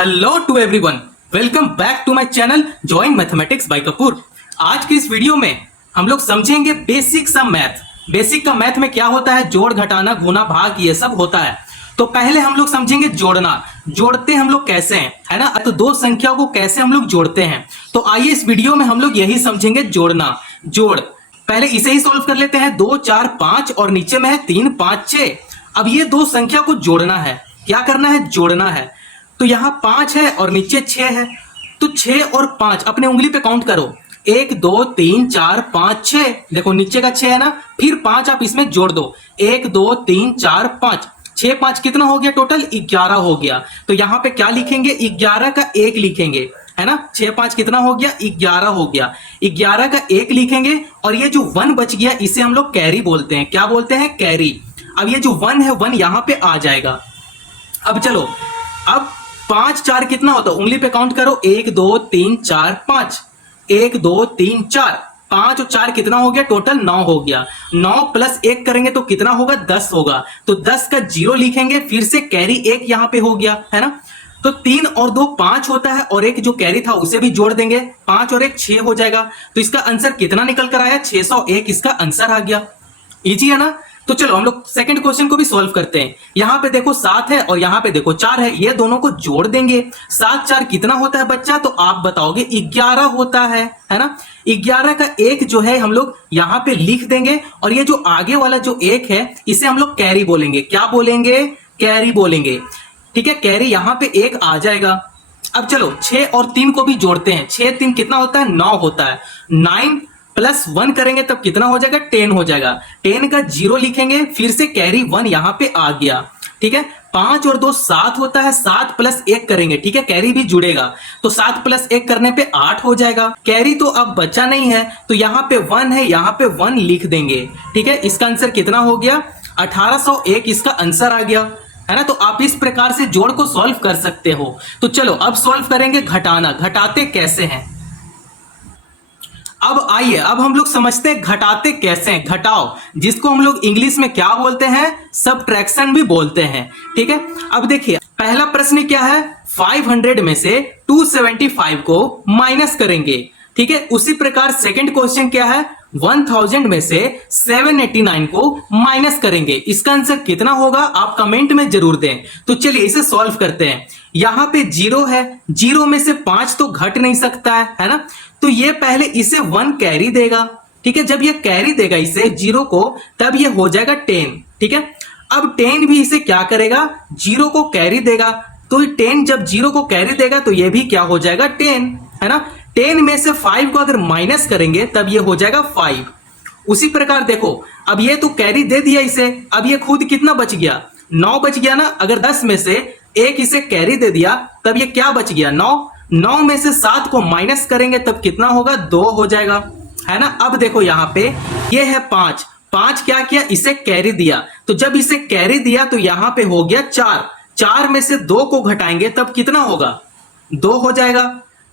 Hello to everyone, welcome back to my channel join mathematics by Kapoor. आज की इस video में हम लोग समझेंगे बेसिक सा मैथ। बेसिक का मैथ में क्या होता है, जोड़ घटाना गुना भाग ये सब होता है। तो पहले हम लोग समझेंगे जोड़ना, जोड़ते हम लोग कैसे हैं, है ना। तो दो संख्या को कैसे हम लोग जोड़ते हैं, तो आइए इस वीडियो में हम लोग यही समझेंगे, जोड़ना। जोड़ पहले इसे ही सॉल्व कर लेते हैं। 2 4 5 और नीचे में है 3 5 6। अब ये दो संख्या को जोड़ना है, क्या करना है, जोड़ना है। तो यहाँ 5 है और नीचे 6 है, तो 6 और 5 अपने उंगली पे काउंट करो। 1 2 3 4 5 6। देखो नीचे का 6 है ना, फिर 5 आप इसमें जोड़ दो। 1 2 3 4 5, 6 5 कितना हो गया, टोटल 11 हो गया। तो यहाँ पे क्या लिखेंगे, 11 का 1 लिखेंगे, है ना। 6 5 कितना हो गया, 11 हो गया। 11 का 1 लिखेंगे और ये जो 1 बच गया इसे हम लोग कैरी बोलते हैं। क्या बोलते हैं, कैरी। अब ये जो 1 है 1 यहाँ पे आ जाएगा। अब चलो, अब 5 4 कितना होता है, उंगली पे काउंट करो। 1 2 3 4 5, 1 2 3 4, 5 और 4 कितना हो गया, टोटल 9 हो गया। 9 प्लस 1 करेंगे तो कितना होगा, 10 होगा। तो 10 का 0 लिखेंगे, फिर से कैरी 1 यहां पे हो गया, है ना। तो 3 और 2 5 होता है और एक जो कैरी था उसे भी जोड़ देंगे। 5 और 1 6 हो जाएगा। तो इसका आंसर कितना निकल कर आया, 601 इसका आंसर आ गया। इजी है ना। तो चलो हम लोग सेकंड क्वेश्चन को भी सॉल्व करते हैं। यहां पे देखो 7 है और यहां पे देखो 4 है, ये दोनों को जोड़ देंगे। 7 4 कितना होता है बच्चा, तो आप बताओगे 11 होता है ना। 11 का 1 जो है हम लोग यहां पे लिख देंगे और ये जो आगे वाला जो 1 है इसे हम लोग कैरी बोलेंगे। क्या बोलेंगे, कैरी बोलेंगे। ठीक है, कैरी यहां पे 1 आ जाएगा। अब चलो 6 और 3 को भी जोड़ते हैं। 6 3 कितना होता है, 9 होता है। 9 प्लस 1 करेंगे तब कितना हो जाएगा, 10 हो जाएगा। 10 का 0 लिखेंगे, फिर से कैरी 1 यहां पे आ गया। ठीक है, 5 और 2 7 होता है। 7 प्लस 1 करेंगे, ठीक है, कैरी भी जुड़ेगा। तो 7 प्लस 1 करने पे 8 हो जाएगा। कैरी तो अब बचा नहीं है, तो यहां पे 1 है, यहां पे 1 लिख देंगे। ठीक है, इसका आंसर कितना हो गया, 1801 इसका आंसर आ गया, है ना। तो आप इस प्रकार से जोड़ को सॉल्व कर सकते हो। तो चलो अब सॉल्व करेंगे घटाना। घटाते कैसे हैं, अब आइए, अब हम लोग समझते हैं घटाते कैसे हैं। घटाओ जिसको हम लोग इंग्लिश में क्या बोलते हैं, सबट्रैक्शन भी बोलते हैं। ठीक है, अब देखिए पहला प्रश्न क्या है, 500 में से 275 को माइनस करेंगे। ठीक है, उसी प्रकार सेकंड क्वेश्चन क्या है, 1000 में से 789 को माइनस करेंगे। इसका आंसर कितना होगा, आप कमेंट में जरूर दें। तो चलिए इसे सॉल्व करते हैं। यहां पे 0 है, 0 में से 5 तो घट नहीं सकता है ना। तो ये पहले इसे 1 कैरी देगा। ठीक है, जब ये कैरी देगा इसे 0 को, तब ये हो जाएगा 10। ठीक है, अब 10 भी इसे क्या करेगा, 0 को कैरी देगा। तो 10 जब 0 को कैरी देगा तो ये भी क्या हो जाएगा, 10, है ना। 10 में से 5 को अगर माइनस करेंगे तब ये हो जाएगा 5। उसी प्रकार देखो, अब ये तो कैरी दे दिया इसे, अब ये खुद कितना बच गया, 9 बच गया ना। अगर 10 में से 1 इसे कैरी दे दिया तब ये क्या बच गया, 9। 9 में से 7 को माइनस करेंगे तब कितना होगा, 2 हो जाएगा, है ना। अब देखो यहां पे ये है 5, 5 क्या किया, इसे कैरी दिया। तो जब इसे कैरी दिया तो यहां पे हो गया 4। 4 में से 2 को घटाएंगे तब कितना होगा, 2 हो जाएगा।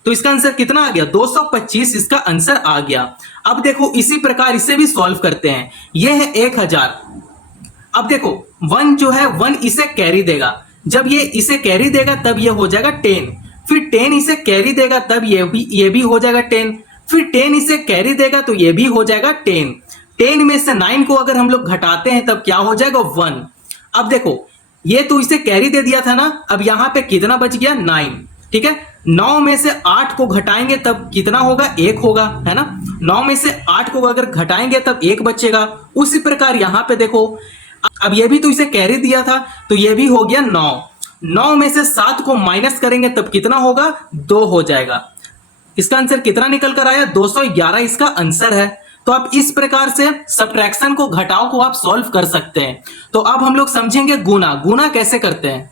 तो इसका आंसर कितना आ गया, 225 इसका आंसर आ गया। अब देखो इसी प्रकार इसे भी सॉल्व करते हैं। ये है 1000। अब देखो 1 जो है 1 इसे कैरी देगा। जब ये इसे कैरी देगा तब ये हो जाएगा 10। फिर 10 इसे कैरी देगा तब ये भी हो जाएगा 10। फिर 10 इसे कैरी देगा तो ये भी हो जाएगा 10। 10 में से 9 को अगर हम लोग घटाते हैं तब क्या हो जाएगा, 1। अब देखो ये तो इसे कैरी दे दिया था ना, अब यहां पे कितना बच गया, 9। ठीक है, 9 में से 8 को घटाएंगे तब कितना होगा, 1 होगा, है ना। 9 में से 8 को अगर घटाएंगे तब 1 बचेगा। उसी प्रकार यहां पे देखो, अब ये भी तो इसे कैरी दिया था तो ये भी हो गया 9। 9 में से 7 को माइनस करेंगे तब कितना होगा, 2 हो जाएगा। इसका आंसर कितना निकल कर आया, 211 इसका आंसर है। तो आप इस प्रकार से सबट्रैक्शन को, घटाव को आप सॉल्व कर सकते हैं। तो अब हम लोग समझेंगे गुना। गुना कैसे करते हैं,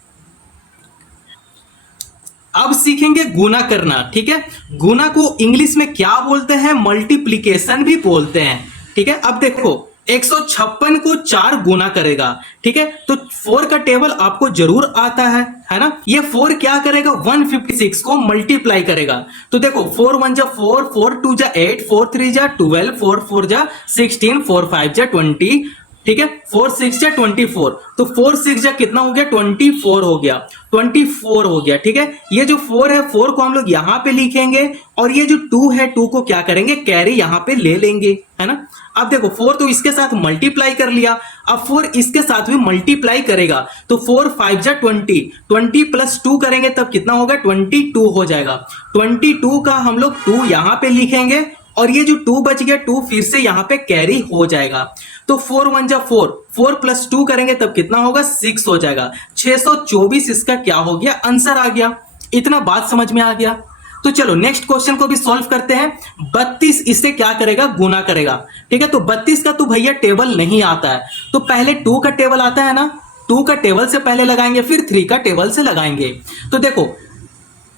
अब सीखेंगे गुना करना। ठीक है, गुना को इंग्लिश में क्या बोलते हैं, मल्टीप्लीकेशन भी बोलते हैं। ठीक है, अब देखो 156 को 4 गुना करेगा। ठीक है, तो 4 का टेबल आपको जरूर आता है ना। ये 4 क्या करेगा, 156 को मल्टीप्लाई करेगा। तो देखो 4 1 जा 4, 4 2 जा 8, 4 3 जा 12, 4 4 जा 16, 4 5 जा 20, ठीक है, 4 6 जा 24, तो 4 6 जा कितना हो गया 24 हो गया, 24 हो गया। ठीक है, ये जो 4 है 4 को हम लोग यहां पे लिखेंगे और ये जो 2 है 2 को क्या करेंगे कैरी यहां पे ले लेंगे, है ना। अब देखो 4 तो इसके साथ मल्टीप्लाई कर लिया, अब 4 इसके साथ भी मल्टीप्लाई करेगा, तो 4 5 जा 20, 20 प्लस 2 करेंगे तब कितना होगा 22 हो जाएगा। 22 का हम लोग 2 यहां पे लिखेंगे और ये जो 2 बच गया 2 फिर से यहां पे कैरी हो जाएगा, तो 4 1 जा 4, 4 प्लस 2 करेंगे तब कितना होगा 6 हो जाएगा। 624 इसका क्या हो गया आंसर आ गया। इतना बात समझ में आ गया। तो चलो नेक्स्ट क्वेश्चन को भी सॉल्व करते हैं। 32 इससे क्या करेगा गुना करेगा। ठीक है, तो 32 का तो भैया टेबल नहीं आता है, तो पहले 2 का टेबल आता है ना, 2 का टेबल से पहले लगाएंगे फिर 3 का टेबल से लगाएंगे। तो देखो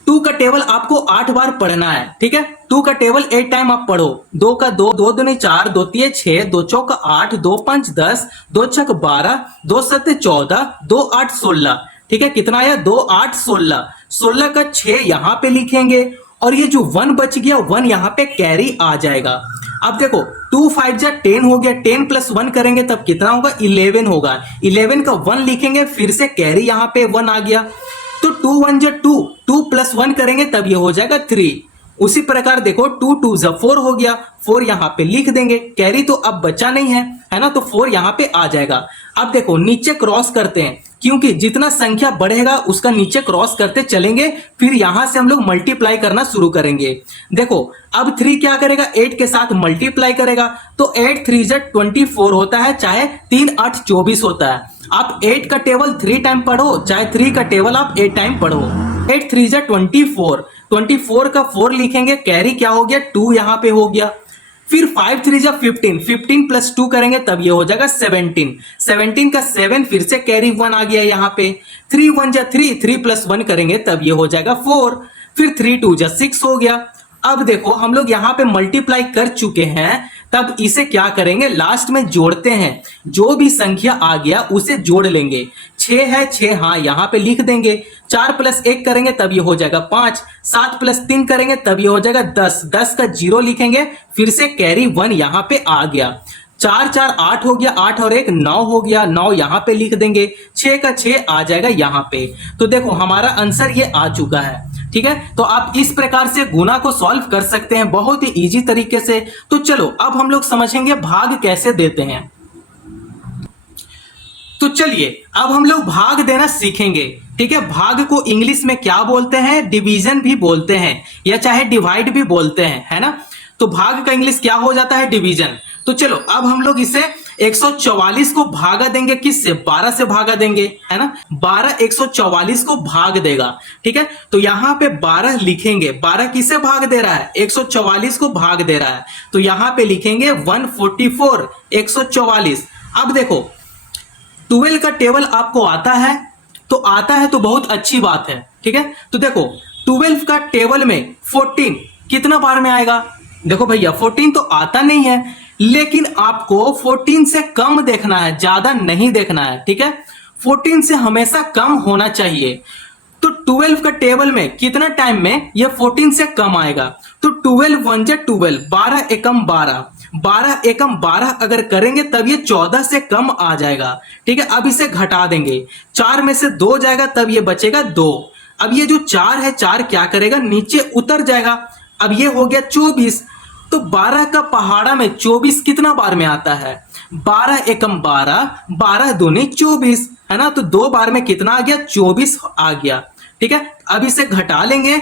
2 का टेबल आपको 8 बार पढ़ना है। ठीक है, 2 का टेबल 8 टाइम आप पढ़ो। 2 का 2, 2 दूनी 4, 2 तिये 6, 2 चौक 8, 2 5 10, 2 छक 12, 2 7 14, 2 8 16। ठीक है, कितना आया 2 8 16, 16 का 6 यहां पे लिखेंगे और ये जो 1 बच गया 1 यहां पे कैरी आ जाएगा। अब देखो 2 5 जा 10 हो गया, 10 प्लस 1 करेंगे तब कितना होगा 11 होगा। 11 का 1 लिखेंगे फिर से कैरी यहां पे 1 आ गया, तो 2 1 जा 2, 2 प्लस 1 करेंगे तब ये हो जाएगा 3। उसी प्रकार देखो 2 2 जा 4 हो गया, 4 यहां पे लिख देंगे, कैरी तो अब बचा नहीं है ना, तो 4 यहां पे आ जाएगा। अब देखो नीचे क्रॉस करते हैं, क्योंकि जितना संख्या बढ़ेगा उसका नीचे क्रॉस करते चलेंगे, फिर यहां से हम लोग मल्टीप्लाई करना शुरू करेंगे। देखो अब 3 क्या करेगा 8 के साथ मल्टीप्लाई करेगा, तो 8 3 जा 24 होता है, चाहे 3 8 24 होता है। आप 8 का टेबल 3 टाइम पढ़ो, चाहे 3 का टेबल आप 8 टाइम पढ़ो। 8 3 जा 24, 24 का 4 लिखेंगे, कैरी क्या हो गया 2 यहां पे हो गया। फिर 5 3 जा 15, 15 प्लस 2 करेंगे तब ये हो जाएगा 17, 17 का 7 फिर से कैरी 1 आ गया यहाँ पे। 3 1 जा 3, 3 प्लस 1 करेंगे तब ये हो जाएगा 4, फिर 3 2 जा 6 हो गया। अब देखो हम लोग यहाँ पे मल्टीप्लाई कर चुके हैं, तब इसे क्या करेंगे लास्ट में जोड़ते हैं, जो भी संख्या आ गया उसे जोड़ लेंगे। 6 है 6 हाँ यहाँ पे लिख देंगे, 4 प्लस 1 करेंगे तब ये हो जाएगा 5, 7 प्लस 3 करेंगे तब ये हो जाएगा 10, 10 का 0 लिखेंगे फिर से कैरी 1 यहाँ पे आ गया। 4 4 8 हो गया, 8 और 1 9 हो गया, 9 यहाँ पे लिख देंगे, 6 का 6 आ जाएगा यहाँ पे। तो देखो हमारा आंसर ये आ चुका है। ठीक है, तो आप इस प्रकार से गुना को सॉल्व कर सकते हैं बहुत ही इजी तरीके से। तो चलो अब हम लोग समझेंगे भाग कैसे देते हैं। तो चलिए अब हम लोग भाग देना सीखेंगे। ठीक है, भाग को इंग्लिश में क्या बोलते हैं, डिवीजन भी बोलते हैं या चाहे डिवाइड भी बोलते हैं, है ना। तो भाग का इंग्लिश क्या हो जाता है डिवीजन। तो चलो अब हम लोग इसे 144 को भागा देंगे, किससे 12 से भागा देंगे, है ना। 12 144 को भाग देगा। ठीक है, तो यहां पे 12 लिखेंगे, 12 किसे भाग दे रहा है 144 को भाग दे रहा है, तो यहां पे लिखेंगे 144 144। अब देखो 12 का टेबल आपको आता है, तो आता है तो बहुत अच्छी बात है। ठीक है, तो देखो 12 का टेबल में 14 कितना बार में आएगा। देखो भैया 14 तो आता नहीं है, लेकिन आपको 14 से कम देखना है, ज्यादा नहीं देखना है। ठीक है, 14 से हमेशा कम होना चाहिए। तो 12 का टेबल में कितना टाइम में ये 14 से कम आएगा, तो 12 1 जा 12, 12 एकम 12, 12 एकम 12 अगर करेंगे तब ये 14 से कम आ जाएगा। ठीक है, अब इसे घटा देंगे, 4 में से 2 जाएगा तब ये बचेगा 2। अब ये जो 4 है 4 क्या करेगा नीचे उतर जाएगा, अब ये हो गया 24। तो 12 का पहाड़ा में 24 कितना बार में आता है, 12 एकम 12, 12 दूनी 24, है ना। तो 2 बार में कितना आ गया 24 आ गया। ठीक है, अब इसे घटा लेंगे,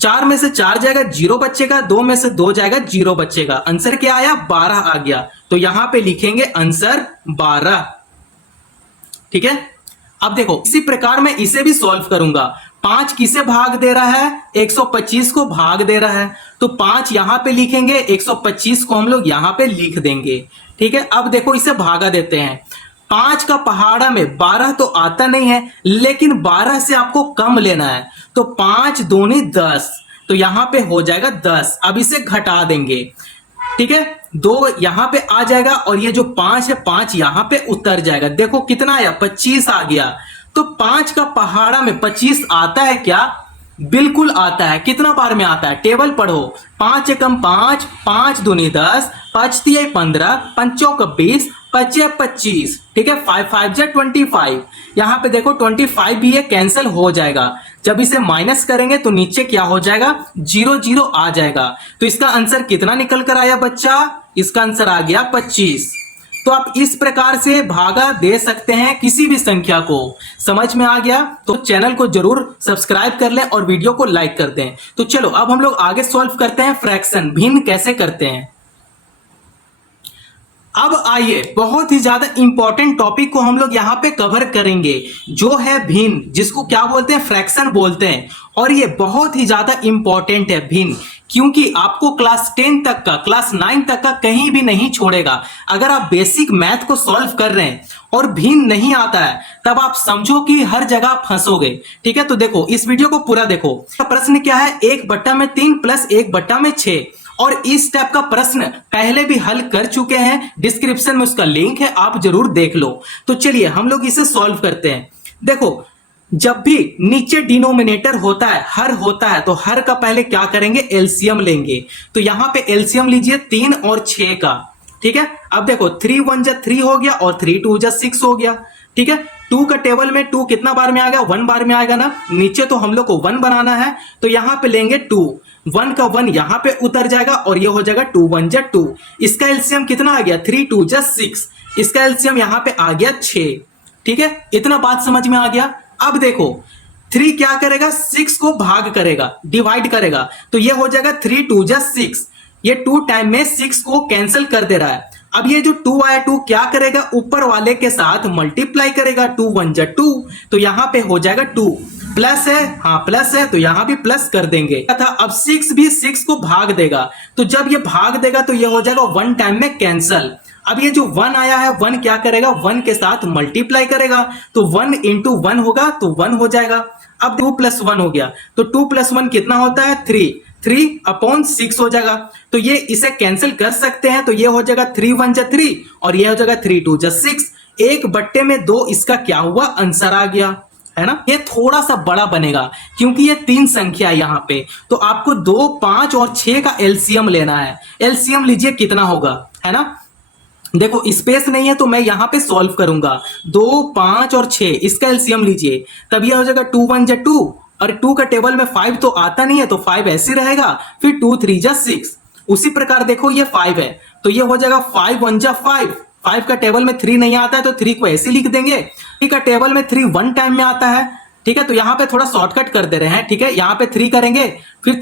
4 में से 4 जाएगा 0 बचेगा, 2 में से 2 जाएगा 0 बचेगा, आंसर क्या आया 12 आ गया। तो यहां पे लिखेंगे आंसर 12। ठीक है, अब देखो इसी प्रकार मैं इसे भी सॉल्व करूंगा। 5 किसे भाग दे रहा है 125 को भाग दे रहा है, तो 5 यहां पे लिखेंगे, 125 को हम लोग यहां पे लिख देंगे। ठीक है, अब देखो इसे भागा देते हैं। 5 का पहाड़ा में 12 तो आता नहीं है, लेकिन 12 से आपको कम लेना है, तो 5 दूनी 10, तो यहां पे हो जाएगा 10। अब इसे घटा देंगे। ठीक है, 2 यहां पे आ जाएगा और ये जो 5 है 5 यहां पे उतर जाएगा। देखो कितना आया 25 आ गया। तो 5 का पहाड़ा में 25 आता है क्या, बिल्कुल आता है। कितना बार में आता है टेबल पढ़ो, 5 एकम 5, 5 दूनी 10, 5 तिये 15, 5 चौक 20, 25 25, ठीक है, 5 5 जा 25। यहाँ पे देखो 25 भी ये कैंसिल हो जाएगा। जब इसे माइनस करेंगे तो नीचे क्या हो जाएगा, 0 0 आ जाएगा। तो इसका आंसर कितना निकल कर आया बच्चा, इसका आंसर आ गया 25। तो आप इस प्रकार से भागा दे सकते हैं किसी भी संख्या को। समझ में आ गया तो चैनल को जरूर सब्सक्राइब कर लें और वीडियो को लाइक कर दें। तो चलो अब हम लोग आगे सॉल्व करते हैं फ्रैक्शन, भिन्न कैसे करते हैं। अब आइए बहुत ही ज्यादा इंपॉर्टेंट टॉपिक को हम लोग यहाँ पे कवर करेंगे, जो है भिन्न, जिसको क्या बोलते हैं, फ्रैक्शन बोलते हैं। और ये बहुत ही ज्यादा इंपॉर्टेंट है भिन्न, क्योंकि आपको क्लास 10 तक का, क्लास 9 तक का कहीं भी नहीं छोड़ेगा। अगर आप बेसिक मैथ को सॉल्व कर रहे हैं और भिन्न नहीं आता है, तब आप समझो कि हर जगह फंसोगे। ठीक है, तो देखो इस वीडियो को पूरा देखो। प्रश्न क्या है, 1/3 प्लस 1/6। और इस टाइप का प्रश्न पहले भी हल कर चुके हैं, डिस्क्रिप्शन में उसका लिंक है, आप जरूर देख लो। तो चलिए हम लोग इसे सॉल्व करते हैं। देखो जब भी नीचे डिनोमिनेटर होता है, हर होता है, तो हर का पहले क्या करेंगे, एलसीएम लेंगे। तो यहां पे एलसीएम लीजिए 3 और 6 का। ठीक है, अब देखो 3 1 जा 3 हो गया और 3 2 जा 6 हो गया। ठीक है, 2 का टेबल में 2 कितना बार में आ गया, 1 बार में आएगा ना। नीचे तो हम लोग को 1 बनाना है, तो यहां पे लेंगे 2, 1 का 1 यहां पे उतर जाएगा और ये हो जाएगा 2 1 जा 2। इसका एलसीएम कितना आ गया, 3 2 जा 6। इसका एलसीएम यहां पे आ गया 6। ठीक है, इतना बात समझ में आ गया। अब देखो 3 क्या करेगा, 6 को भाग करेगा, डिवाइड करेगा, तो ये हो जाएगा 3 2 जा 6। ये 2 टाइम में 6 को कैंसिल कर दे रहा है। अब ये जो 2 आया, 2 क्या करेगा, ऊपर वाले के साथ मल्टीप्लाई करेगा, 2 1 जा 2, तो यहां पे हो जाएगा 2। प्लस है, हाँ प्लस है, तो यहां भी प्लस कर देंगे। था अब 6 भी 6 को भाग देगा, तो जब ये भाग देगा तो ये हो जाएगा 1 टाइम में कैंसल। अब ये जो 1 आया है, 1 क्या करेगा, 1 के साथ मल्टीप्लाई करेगा, तो 1 इंटू 1 होगा, तो 1 हो जाएगा। अब 2 + 1 हो गया, तो 2 + 1 कितना होता है, 3, 3/6 हो जाएगा। तो ये इसे कैंसिल कर सकते हैं, तो ये हो जाएगा 3 1 जा 3 और ये हो जाएगा 3 2 जा 6। 1/2 इसका क्या हुआ, आंसर आ गया, है ना। ये थोड़ा सा बड़ा बनेगा क्योंकि ये 3 संख्या है यहाँ पे, तो आपको 2 5 और 6 का एलसीएम लेना है। एलसीएम लीजिए कितना होगा, है ना। देखो स्पेस नहीं है तो मैं यहां पे सॉल्व करूंगा। 2 5 और 6 इसका एलसीएम लीजिए, तब यह हो जाएगा 2 1 जा 2 और 2 का टेबल में 5 तो आता नहीं है, तो 5 ऐसे रहेगा, फिर 2 3 जा 6। उसी प्रकार देखो ये 5 है, तो ये हो जाएगा 5 1 जा 5। 5 का टेबल में 3 नहीं आता है, तो 3 को ऐसे लिख देंगे। 3 का टेबल में 3 1 टाइम में आता है। ठीक है, तो यहाँ पे थोड़ा शॉर्टकट कर दे रहे हैं। ठीक है, यहाँ पे 3 करेंगे, फिर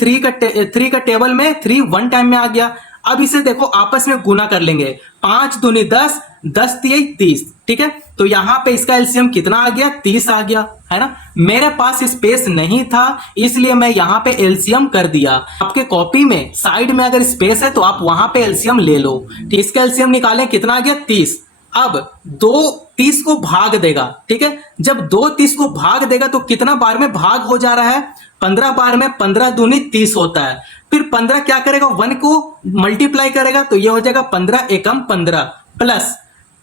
3 का टेबल में 3 1 टाइम में आ गया। अब इसे देखो आपस में गुना कर लेंगे, 5 दूनी 10, 10 3 30। ठीक है, तो यहां पे इसका एलसीएम कितना आ गया, 30 आ गया, है ना। मेरे पास स्पेस नहीं था इसलिए मैं यहां पे एलसीएम कर दिया। आपके कॉपी में साइड में अगर स्पेस है तो आप वहां पे एलसीएम ले लो। इसका एलसीएम निकालें, कितना आ गया, 30। अब 2 30 को भाग देगा। ठीक है, जब 2 30 को भाग देगा तो कितना बार में भाग हो जा रहा है, 15 बार में। 15 दूनी 30 होता है, फिर 15 क्या करेगा, 1 को मल्टीप्लाई करेगा, तो ये हो जाएगा 15 एकम 15 प्लस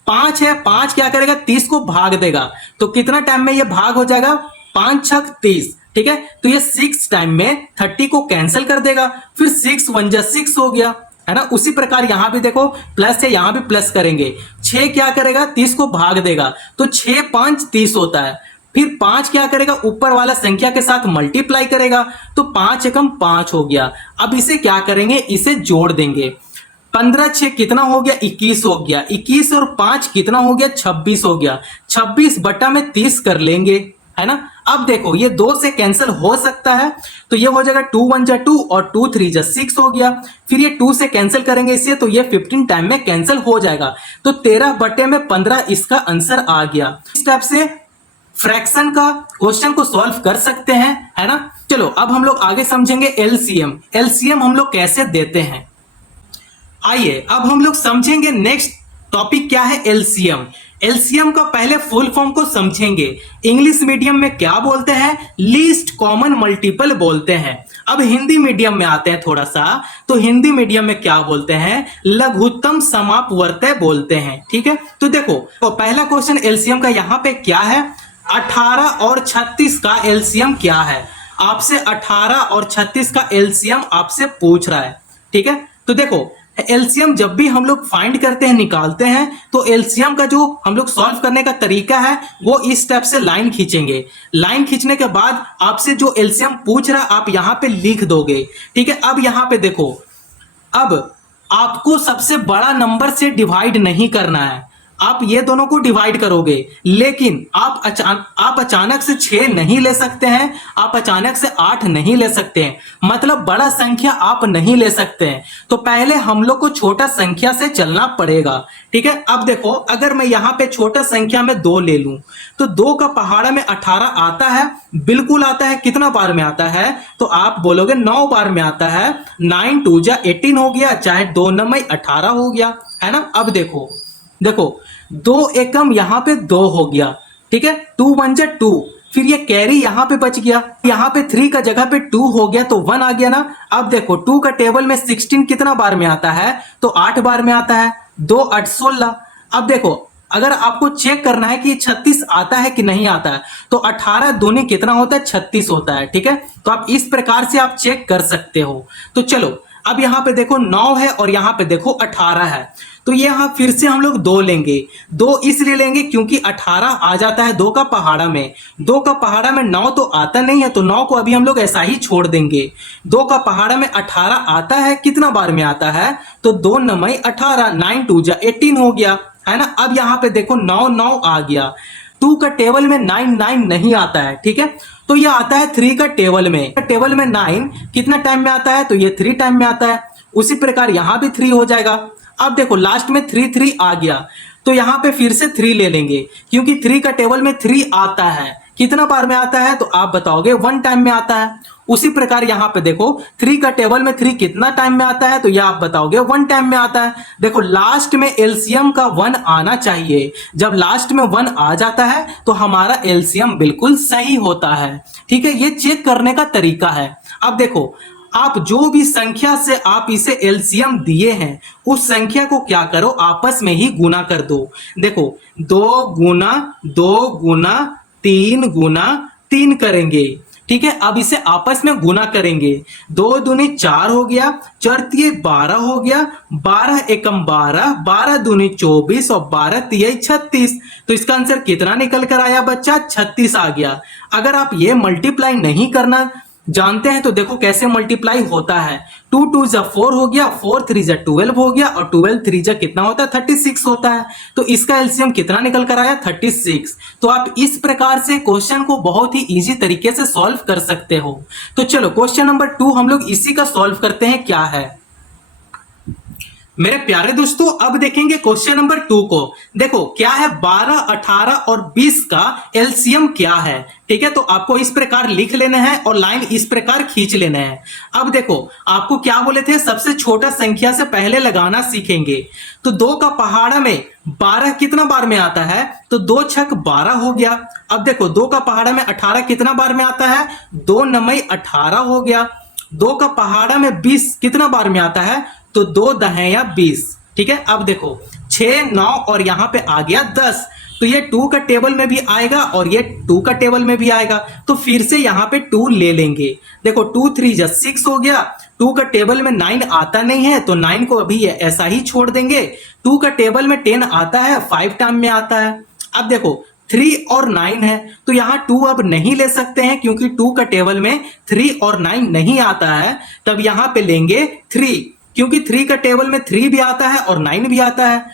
5 है, 5 क्या करेगा, 30 को भाग देगा, तो कितना टाइम में ये भाग हो जाएगा, 5 6 30। ठीक है, तो ये 6 टाइम में 30 को कैंसिल कर देगा, फिर 6 1 जा 6 हो गया, है ना। उसी प्रकार यहां भी देखो प्लस है, यहां भी प्लस करेंगे। 6 क्या करेगा, 30 को भाग देगा, तो 6 5 30 होता है। फिर 5 क्या करेगा, ऊपर वाला संख्या के साथ मल्टीप्लाई करेगा, तो 5 एकम 5 हो गया। अब इसे क्या करेंगे, इसे जोड़ देंगे। 15 6 कितना हो गया, 21 हो गया। 21 और 5 कितना हो गया, 26 हो गया। 26 बटा में 30 कर लेंगे, है ना। अब देखो ये 2 से कैंसिल हो सकता है, तो ये हो जाएगा 2 1 जा 2 और 2 3 जा 6 हो गया। फिर ये 2 से कैंसिल करेंगे इसे, तो ये 15 टाइम में कैंसिल हो जाएगा, तो 13 बटे में 15 इसका आंसर आ गया। इस टाइप से फ्रैक्शन का क्वेश्चन को सॉल्व कर सकते हैं, है ना। चलो अब हम लोग आगे समझेंगे एलसीएम। एलसीएम हम लोग कैसे देते हैं, आइए अब हम लोग समझेंगे। नेक्स्ट टॉपिक क्या है, एलसीएम। एलसीएम का पहले फुल फॉर्म को समझेंगे। इंग्लिश मीडियम में क्या बोलते हैं, लीस्ट कॉमन मल्टीपल बोलते हैं। अब हिंदी मीडियम में आते हैं थोड़ा सा, तो हिंदी मीडियम में क्या बोलते हैं, लघुत्तम समापवर्तय बोलते हैं। ठीक है, तो देखो तो पहला क्वेश्चन एलसीएम का यहाँ पे क्या है, 18 और 36 का एलसीएम क्या है। आपसे 18 और 36 का एलसीएम आपसे पूछ रहा है। ठीक है, तो देखो एलसीएम जब भी हम लोग फाइंड करते हैं, निकालते हैं, तो एलसीएम का जो हम लोग सॉल्व करने का तरीका है वो इस स्टेप से लाइन खींचेंगे। लाइन खींचने के बाद आपसे जो एलसीएम पूछ रहा आप यहां पे लिख दोगे। ठीक है, अब यहां पे देखो, अब आपको सबसे बड़ा नंबर से डिवाइड नहीं करना है, आप ये दोनों को डिवाइड करोगे, लेकिन आप अचानक से 6 नहीं ले सकते हैं, आप अचानक से 8 नहीं ले सकते हैं, मतलब बड़ा संख्या आप नहीं ले सकते हैं। तो पहले हम लोग को छोटा संख्या से चलना पड़ेगा। ठीक है, अब देखो, अगर मैं यहाँ पे छोटा संख्या में 2 ले लूं तो 2 का पहाड़ा में 18 आता है, बिल्कुल आता है। कितना बार में आता है? तो आप बोलोगे 9 बार में आता है। 9 2 जा 18 हो गया, चाहे 2 9 18 हो गया, है ना। अब देखो देखो, 2 एकम यहां पे 2 हो गया। ठीक है, 2 1 जा 2, फिर ये कैरी यहां पे बच गया, यहां पे 3 का जगह पे 2 हो गया तो 1 आ गया ना। अब देखो 2 का टेबल में 16 कितना बार में आता है? तो 8 बार में आता है। 2 8 16। अब देखो, अगर आपको चेक करना है कि 36 आता है कि नहीं आता है, तो 18 दूनी कितना होता है? 36 होता है। ठीक है, तो आप इस प्रकार से आप चेक कर सकते हो। तो चलो, अब यहां पे देखो 9 है और यहां पे देखो 18 है, तो यहां फिर से हम लोग 2 लेंगे। 2 इसलिए लेंगे क्योंकि 18 आ जाता है 2 का पहाड़ा में। 2 का पहाड़ा में 9 तो आता नहीं है, तो 9 को अभी हम लोग ऐसा ही छोड़ देंगे। 2 का पहाड़ा में 18 आता है, कितना बार में आता है? तो 2 9 18, 9 2 जा 18 हो गया, है ना। अब यहां पे देखो 9 9 आ गया। 2 का टेबल में 9 9 नहीं आता है। ठीक है, तो ये आता है 3 का टेबल में। टेबल में 9 कितना टाइम में आता है? तो ये 3 टाइम में आता है। उसी प्रकार यहां भी 3 हो जाएगा। अब देखो लास्ट में 3 3 आ गया, तो यहां पे फिर से 3 ले लेंगे क्योंकि 3 का टेबल में 3 आता है। कितना बार में आता है? तो आप बताओगे 1 टाइम में आता है। उसी प्रकार यहां पे देखो 3 का टेबल में 3 कितना टाइम में आता है? तो यह आप बताओगे 1 टाइम में आता है। देखो लास्ट में एलसीएम का 1 आना चाहिए। जब लास्ट में 1 आ जाता है तो हमारा एलसीएम बिल्कुल सही होता है। ठीक है, ये चेक करने का तरीका है। अब देखो, आप जो भी संख्या से आप इसे एलसीएम दिए हैं उस संख्या को क्या करो, आपस में ही गुना कर दो। देखो 2 गुना 2 गुना 3 गुना 3 करेंगे। ठीक है, अब इसे आपस में गुना करेंगे। 2 दूनी 4 हो गया, 4 तिये 12 हो गया, 12 एकम 12, 12 दूनी 24 और 12 तिये 36। तो इसका आंसर कितना निकल कर आया बच्चा? 36 आ गया। अगर आप ये मल्टीप्लाई नहीं करना जानते हैं तो देखो कैसे मल्टीप्लाई होता है। 2 2 जा 4 हो गया, 4 3 जा 12 हो गया और 12 3 जा कितना होता है? 36 होता है। तो इसका एलसीएम कितना निकल कर आया? 36। तो आप इस प्रकार से क्वेश्चन को बहुत ही इजी तरीके से सॉल्व कर सकते हो। तो चलो क्वेश्चन नंबर 2 हम लोग इसी का सॉल्व करते हैं, क्या है मेरे प्यारे दोस्तों। अब देखेंगे क्वेश्चन नंबर 2 को। देखो क्या है, 12 18 और 20 का एलसीएम क्या है। ठीक है, तो आपको इस प्रकार लिख लेना है और लाइन इस प्रकार खींच लेना है। अब देखो आपको क्या बोले थे, सबसे छोटा संख्या से पहले लगाना सीखेंगे। तो 2 का पहाड़ा में 12 कितना बार में आता है? तो 2 छक 12 हो गया। अब देखो 2 का पहाड़ा में 18 कितना बार में आता है? 2 9 18 हो गया। 2 का पहाड़ा में 20 कितना बार में आता है? तो 2 दहैया 20। ठीक है, अब देखो 6 9 और यहां पे आ गया 10, तो ये 2 का टेबल में भी आएगा और ये 2 का टेबल में भी आएगा, तो फिर से यहां पे 2 ले लेंगे। देखो 2 3 जा 6 हो गया। 2 का टेबल में 9 आता नहीं है तो 9 को अभी ऐसा ही छोड़ देंगे। 2 का टेबल में 10 आता है, 5 टाइम में आता है। अब देखो 3 और 9 है, तो यहाँ 2 अब नहीं ले सकते हैं क्योंकि 2 का टेबल में 3 और 9 नहीं आता है। तब यहां पे लेंगे 3, क्योंकि 3 का टेबल में 3 भी आता है और 9 भी आता है।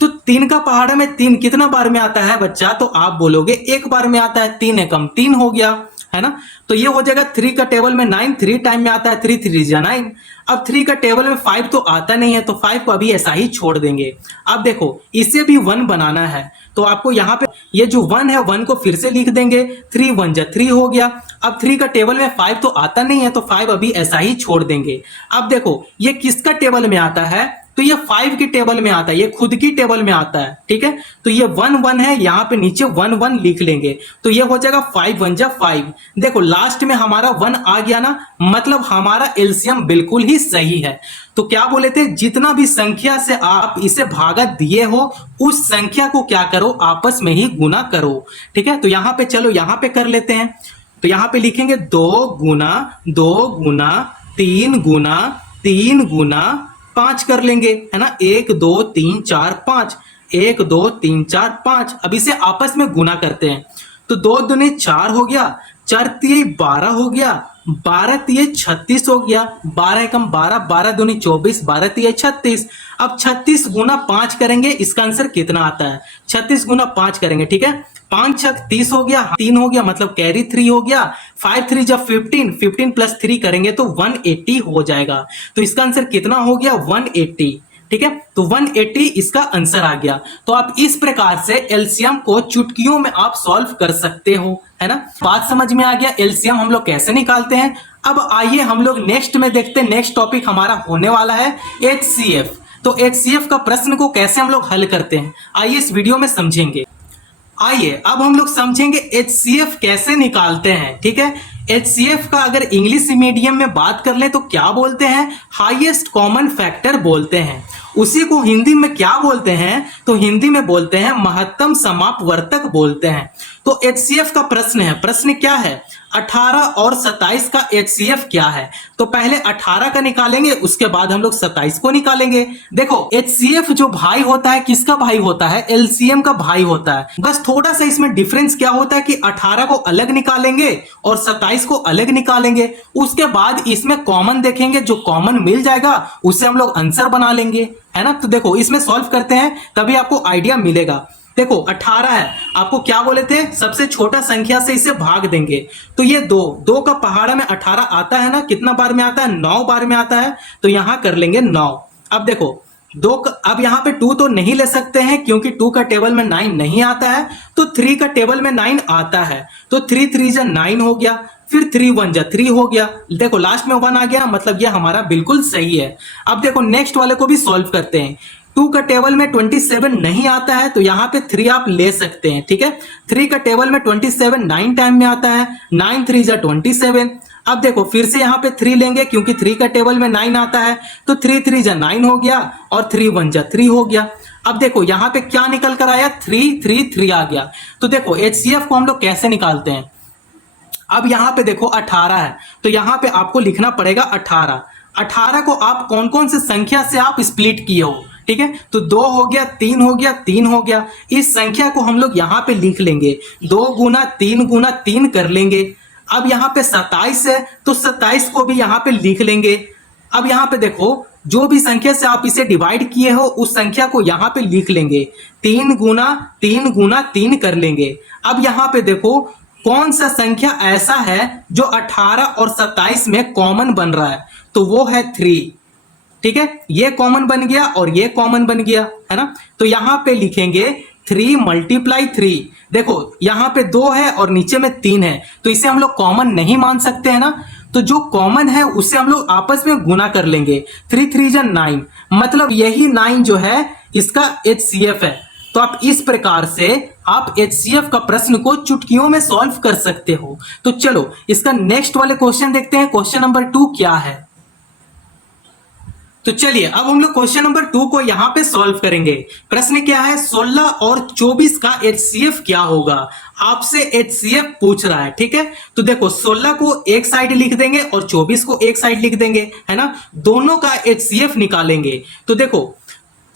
तो 3 का पहाड़ा में 3 कितना बार में आता है बच्चा? तो आप बोलोगे 1 बार में आता है। 3 एकम 3 हो गया, है ना। तो ये हो जाएगा 3 का टेबल में 9, 3 टाइम में आता है, 3 3 जा 9। अब 3 का टेबल में 5 तो आता नहीं है, तो 5 को अभी ऐसा ही छोड़ देंगे। अब देखो इसे भी 1 बनाना है, तो आपको यहाँ पे ये जो 1 है 1 को फिर से लिख देंगे। 3 1 जा 3 हो गया। अब 3 का टेबल में 5 तो आता नहीं है, तो 5 अभी ऐसा ही छोड़ देंगे। अब देखो ये किसका टेबल में आता है? तो ये 5 के टेबल में आता है, ये खुद की टेबल में आता है। ठीक है, तो ये 1 1 है, यहाँ पे नीचे 1 1 लिख लेंगे, तो ये हो जाएगा 5 1 जा 5। देखो लास्ट में हमारा 1 आ गया ना, मतलब हमारा एलसीएम बिल्कुल ही सही है। तो क्या बोले थे, जितना भी संख्या से आप इसे भागत दिए हो उस संख्या को क्या करो, आपस में ही गुना करो। ठीक है, तो यहाँ पे चलो यहाँ पे कर लेते हैं। तो यहाँ पे लिखेंगे 2 गुना 2 गुना 3 गुना 3 गुना 5 कर लेंगे, है ना, 1 2 3 4 5, 1 2 3 4 5। अब इसे आपस में गुना करते हैं तो 2 दूनी 4 हो गया, 4 तिये 12 हो गया, 12 तिये 36 हो गया, 12 एकम 12, 12 दूनी 24, 12 तिये 36। अब 36 गुना 5 करेंगे, इसका आंसर कितना आता है? 36 गुना 5 करेंगे, ठीक है, 5 छक 30 हो गया, 3 हो गया मतलब कैरी 3 हो गया, 5 3 जब 15, 15 प्लस 3 करेंगे तो 180 हो जाएगा। तो इसका आंसर कितना हो गया? 180, ठीक है, तो 180 इसका आंसर आ गया। तो आप इस प्रकार से एलसीएम को चुटकियों में आप सॉल्व कर सकते हो, है ना। बात समझ में आ गया एलसीएम हम लोग कैसे निकालते हैं। अब आइए हम लोग नेक्स्ट में देखते हैं, नेक्स्ट टॉपिक हमारा होने वाला है एचसीएफ। तो एचसीएफ का प्रश्न को कैसे हम लोग हल करते हैं, आइए इस वीडियो में समझेंगे। आइए अब हम लोग समझेंगे एचसीएफ कैसे निकालते हैं, ठीक है। एचसीएफ का अगर इंग्लिश मीडियम में बात कर ले तो क्या बोलते हैं? हाईएस्ट कॉमन फैक्टर बोलते हैं। उसी को हिंदी में क्या बोलते हैं? तो हिंदी में बोलते हैं महत्तम समापवर्तक बोलते हैं। तो एचसीएफ का प्रश्न है, प्रश्न क्या है? 18 और 27 का एचसीएफ क्या है? तो पहले 18 का निकालेंगे, उसके बाद हम लोग 27 को निकालेंगे। देखो एचसीएफ जो भाई होता है, किसका भाई होता है? एलसीएम का भाई होता है। बस थोड़ा सा इसमें डिफरेंस क्या होता है कि 18 को अलग निकालेंगे और 27 को अलग निकालेंगे। उसके बाद इसमें कॉमन देखेंगे, जो कॉमन मिल जाएगा उससे हम लोग आंसर बना लेंगे, है ना। तो देखो इसमें सॉल्व करते हैं तभी आपको आइडिया मिलेगा। देखो 18 है, आपको क्या बोले थे? सबसे छोटा संख्या से इसे भाग देंगे। तो ये 2 का पहाड़ा में 18 आता है ना, कितना बार में आता है? 9 बार में आता है। तो यहां कर लेंगे 9। अब देखो अब यहाँ पे 2 तो नहीं ले सकते हैं क्योंकि 2 का टेबल में 9 नहीं आता है। तो 3 का टेबल में 9 आता है। तो 3 3 जा 9 हो गया, फिर 3 1 जा 3 हो गया। देखो लास्ट में 1 आ गया, मतलब ये हमारा बिल्कुल सही है। अब देखो नेक्स्ट वाले को भी सॉल्व करते हैं। 2 का टेबल में 27 नहीं आता है तो यहाँ पे 3 आप ले सकते हैं, ठीक है। 3 का टेबल में 27 9 टाइम में आता है, 9 3 जा 27। अब देखो फिर से यहाँ पे 3 लेंगे क्योंकि 3 का टेबल में 9 आता है। तो 3 3 जा 9 हो गया और 3 1 जा 3 हो गया। अब देखो यहाँ पे क्या निकल कर आया? 3 3 3 आ गया। तो देखो एचसीएफ को हम लोग कैसे निकालते हैं। अब यहाँ पे देखो 18 है तो यहाँ पे आपको लिखना पड़ेगा 18। 18 को आप कौन कौन से संख्या से आप स्प्लिट किए हो, ठीक है। तो 2 हो गया, 3 हो गया, 3 हो गया। इस संख्या को हम लोग यहाँ पे लिख लेंगे, 2 गुना 3 कर लेंगे। अब यहाँ पे 27 है तो 27 को भी यहाँ पे लिख लेंगे। अब यहाँ पे देखो जो भी संख्या से आप इसे डिवाइड किए हो उस संख्या को यहाँ पे लिख लेंगे, 3 गुना 3 कर लेंगे। अब यहाँ पे देखो कौन सा संख्या ऐसा है जो 18 और 27 में कॉमन बन रहा है, तो वो है 3, ठीक है। ये कॉमन बन गया और ये कॉमन बन गया, है ना। तो यहां पे लिखेंगे 3 × 3। देखो यहां पे 2 है और नीचे में 3 है तो इसे हम लोग कॉमन नहीं मान सकते हैं ना। तो जो कॉमन है उससे हम लोग आपस में गुना कर लेंगे, 3 3 जा 9, मतलब यही 9 जो है इसका एचसीएफ है। तो आप इस प्रकार से आप एचसीएफ का प्रश्न को चुटकियों में सॉल्व कर सकते हो। तो चलो इसका नेक्स्ट वाले क्वेश्चन देखते हैं। क्वेश्चन नंबर 2 क्या है? तो चलिए अब हम लोग क्वेश्चन नंबर 2 को यहां पे सॉल्व करेंगे। प्रश्न क्या है? 16 और 24 का एचसीएफ क्या होगा? आपसे एचसीएफ पूछ रहा है, ठीक है। तो देखो 16 को एक साइड लिख देंगे और 24 को एक साइड लिख देंगे, है ना। दोनों का एचसीएफ निकालेंगे। तो देखो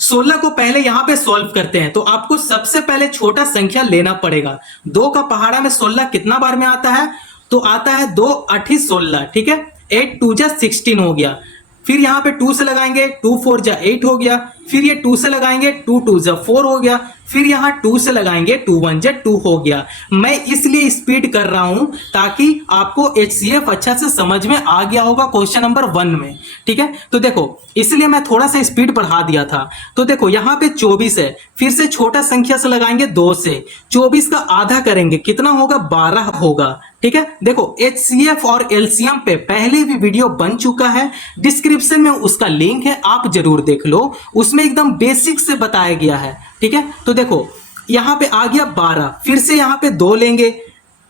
16 को पहले यहां पे सॉल्व करते हैं। तो आपको सबसे पहले छोटा संख्या लेना पड़ेगा। 2 का पहाड़ा में 16 कितना बार में आता है? तो आता है 2 8 16, ठीक है। 8 2 जा 16 हो गया। फिर यहाँ पे 2 से लगाएंगे, 2 4 जा 8 हो गया। फिर ये 2 से लगाएंगे, 2 2 जा 4 हो गया। फिर यहाँ 2 से लगाएंगे, 2 1 जा 2 हो गया। मैं इसलिए स्पीड कर रहा हूं ताकि आपको एचसीएफ अच्छा से समझ में आ गया होगा क्वेश्चन नंबर 1 में, ठीक है। तो देखो इसलिए मैं थोड़ा सा स्पीड बढ़ा दिया था। तो देखो यहाँ पे 24 है, फिर से छोटा संख्या से लगाएंगे 2 से, 24 का आधा करेंगे, कितना होगा? 12 होगा, ठीक है। देखो एचसीएफ और एलसीएम पे पहले भी वीडियो बन चुका है, डिस्क्रिप्शन में उसका लिंक है, आप जरूर देख लो। उसमें एकदम बेसिक से बताया गया है, ठीक है। तो देखो यहां पे आ गया 12, फिर से यहां पे 2 लेंगे।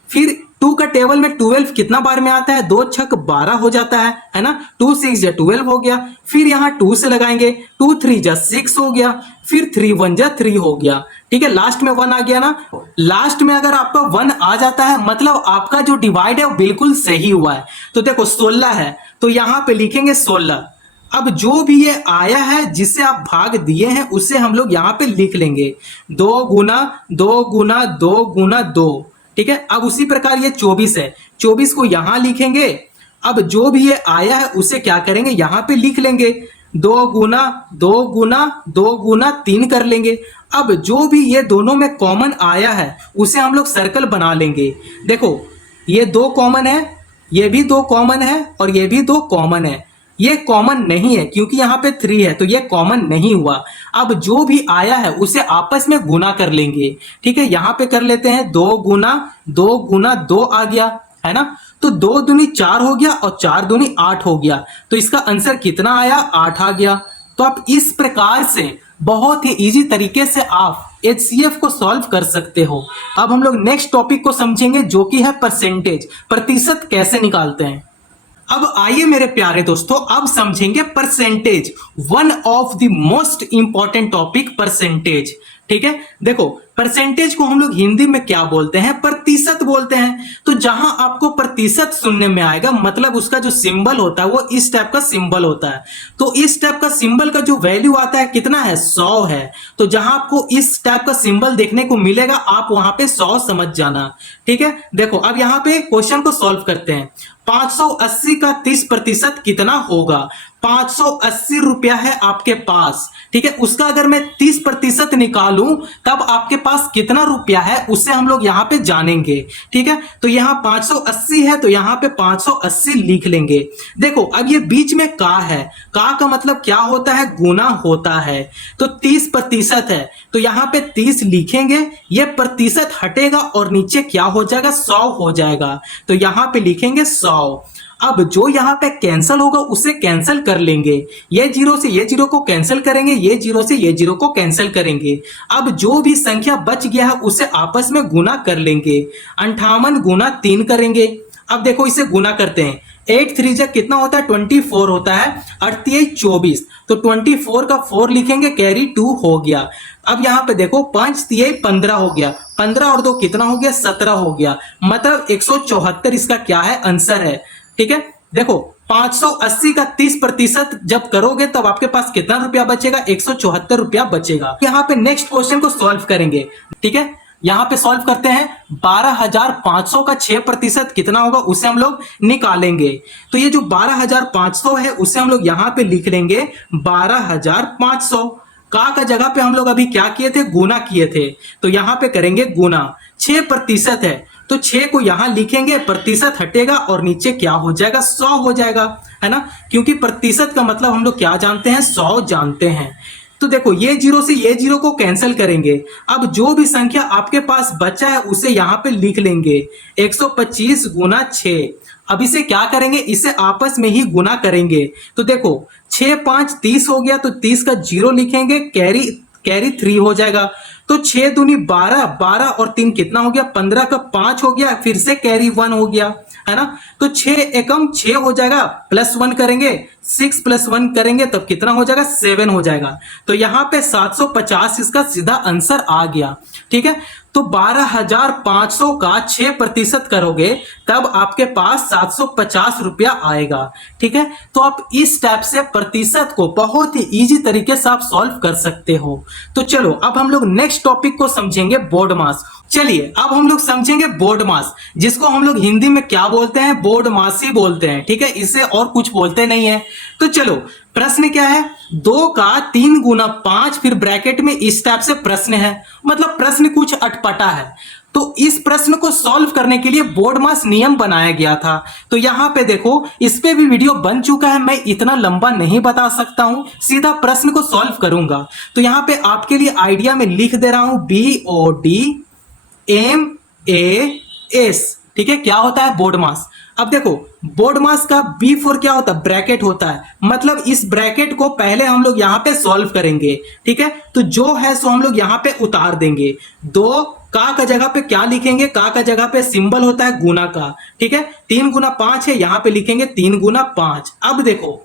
फिर 2 का टेबल में 12 कितना बार में आता है? 2 छक 12 हो जाता है ना। 2 6 जा 12 हो गया। फिर यहाँ 2 से लगाएंगे, 2 3 जा 6 हो गया। फिर 3 1 जा 3 हो गया, ठीक है। लास्ट में 1 आ गया ना। लास्ट में अगर आपका 1 आ जाता है मतलब आपका जो डिवाइड है वो बिल्कुल सही हुआ है। तो देखो 16 है तो यहां पे लिखेंगे 16, अब जो भी ये आया है जिसे आप भाग दिए हैं उसे हम लोग यहाँ पे लिख लेंगे 2 गुना 2 गुना 2 गुना 2। ठीक है, अब उसी प्रकार ये 24 है, 24 को यहां लिखेंगे। अब जो भी ये आया है उसे क्या करेंगे, यहां पे लिख लेंगे 2 गुना 2 गुना 2 गुना 3 कर लेंगे। अब जो भी ये दोनों में कॉमन आया है उसे हम लोग सर्कल बना लेंगे। देखो ये 2 कॉमन है, ये भी 2 कॉमन है और ये भी 2 कॉमन है। ये कॉमन नहीं है क्योंकि यहाँ पे 3 है तो ये कॉमन नहीं हुआ। अब जो भी आया है उसे आपस में गुना कर लेंगे। ठीक है, यहाँ पे कर लेते हैं 2 गुना 2 आ गया, है ना। तो 2 दूनी 4 हो गया और 4 दूनी 8 हो गया। तो इसका आंसर कितना आया, 8 आ गया। तो आप इस प्रकार से बहुत ही इजी तरीके से आप HCF को सॉल्व कर सकते हो। अब हम लोग नेक्स्ट टॉपिक को समझेंगे जो कि है परसेंटेज, प्रतिशत कैसे निकालते हैं। अब आइए मेरे प्यारे दोस्तों, अब समझेंगे percentage, one of the most important topic percentage. ठीक है, देखो परसेंटेज को हम लोग हिंदी में क्या बोलते हैं, प्रतिशत बोलते हैं। तो जहां आपको प्रतिशत सुनने में आएगा मतलब उसका जो सिंबल होता है वो इस टाइप का सिंबल होता है। तो इस टाइप का सिंबल का जो वैल्यू आता है कितना है, 100 है। तो जहां आपको इस टाइप का सिंबल देखने को मिलेगा आप वहां पे 100 समझ जाना। ठीक है, देखो अब यहाँ पे क्वेश्चन को सॉल्व करते हैं। 580 का 30% कितना होगा। 580 रुपया है आपके पास, ठीक है, उसका अगर मैं 30% निकालूं तब आपके पास कितना रुपया है उसे हम लोग यहां पे जानेंगे। ठीक है, तो यहां 580 है तो यहां पे 580 लिख लेंगे। देखो अब ये बीच में का है, का मतलब क्या होता है, गुना होता है। तो 30% है तो यहां पे 30 लिखेंगे, ये प्रतिशत हटेगा और नीचे क्या हो जाएगा, 100 हो जाएगा। तो यहां पे लिखेंगे 100। अब जो यहां पे कैंसल होगा उसे कैंसिल कर लेंगे, ये जीरो से ये जीरो को कैंसिल करेंगे, ये जीरो से ये जीरो को कैंसिल करेंगे। अब जो भी संख्या बच गया है उसे आपस में गुना कर लेंगे। 58 गुना 3 करेंगे। अब देखो इसे गुना करते हैं, 8 3 जा कितना होता है, 24 होता है, 38 24। तो 24 का 4 लिखेंगे, कैरी 2 हो गया। अब यहाँ पे देखो 5 3 15 हो गया, 15 और 2 कितना हो गया, 17 हो गया। मतलब 174 इसका क्या है, आंसर है। ठीक है, देखो 580 का 30% जब करोगे तब आपके पास कितना रुपया बचेगा, 174 रुपया बचेगा। यहाँ पे नेक्स्ट क्वेश्चन को सॉल्व करेंगे। ठीक है, यहाँ पे सॉल्व करते हैं। 12,500 का 6% कितना होगा उसे हम लोग निकालेंगे। तो ये जो 12,500 है उसे हम लोग यहाँ पे लिख लेंगे 12,500। का जगह पे हम लोग अभी क्या किए थे, गुना किए थे। तो यहाँ पे करेंगे गुना। 6% है तो 6 को यहां लिखेंगे, प्रतिशत हटेगा और नीचे क्या हो जाएगा, 100 हो जाएगा, है ना। क्योंकि प्रतिशत का मतलब हम लोग क्या जानते हैं, 100 जानते हैं। तो देखो ये जीरो से ये जीरो को कैंसिल करेंगे। अब जो भी संख्या आपके पास बचा है उसे यहां पे लिख लेंगे 125 गुना 6। अब इसे क्या करेंगे, इसे आपस में ही गुना करेंगे। तो देखो 6 5 30 हो गया, तो 30 का 0 लिखेंगे, कैरी 3 हो जाएगा। तो 6 दूनी 12, 12 और 3 कितना हो गया, 15 का 5 हो गया, फिर से कैरी 1 हो गया, है ना। तो 6 एकम 6 हो जाएगा, प्लस 1 करेंगे, 6 प्लस 1 करेंगे तब कितना हो जाएगा, 7 हो जाएगा। तो यहाँ पे 750 इसका सीधा आंसर आ गया। ठीक है, तो 12,500 का 6% करोगे तब आपके पास 750 रुपया आएगा। ठीक है, तो आप इस टाइप से प्रतिशत को बहुत ही इजी तरीके से आप सॉल्व कर सकते हो। तो चलो अब हम लोग नेक्स्ट टॉपिक को समझेंगे, बोर्ड मास। चलिए अब हम लोग समझेंगे बोर्ड मास, जिसको हम लोग हिंदी में क्या बोलते हैं, बोर्ड मास ही बोलते हैं। ठीक है, इसे और कुछ बोलते नहीं है। तो चलो प्रश्न क्या है, 2 का 3 गुना 5, फिर ब्रैकेट में इस टाइप से प्रश्न है। मतलब प्रश्न कुछ अटपटा है। तो इस प्रश्न को सॉल्व करने के लिए बोर्ड मास नियम बनाया गया था। तो यहां पे देखो इस पे भी वीडियो बन चुका है, मैं इतना लंबा नहीं बता सकता हूं, सीधा प्रश्न को सॉल्व करूंगा। तो यहां पे आपके लिए आइडिया में लिख दे रहा हूं BODMAS। ठीक है, क्या होता है बोर्ड मास। अब देखो बोर्ड मास का B4 क्या होता है, ब्रैकेट होता है। मतलब इस ब्रैकेट को पहले हम लोग यहाँ पे सॉल्व करेंगे। ठीक है, तो जो है सो हम लोग यहाँ पे उतार देंगे। 2 का जगह पे क्या लिखेंगे, का जगह पे सिंबल होता है गुना का। ठीक है, 3 गुना 5 है, यहाँ पे लिखेंगे 3 गुना 5। अब देखो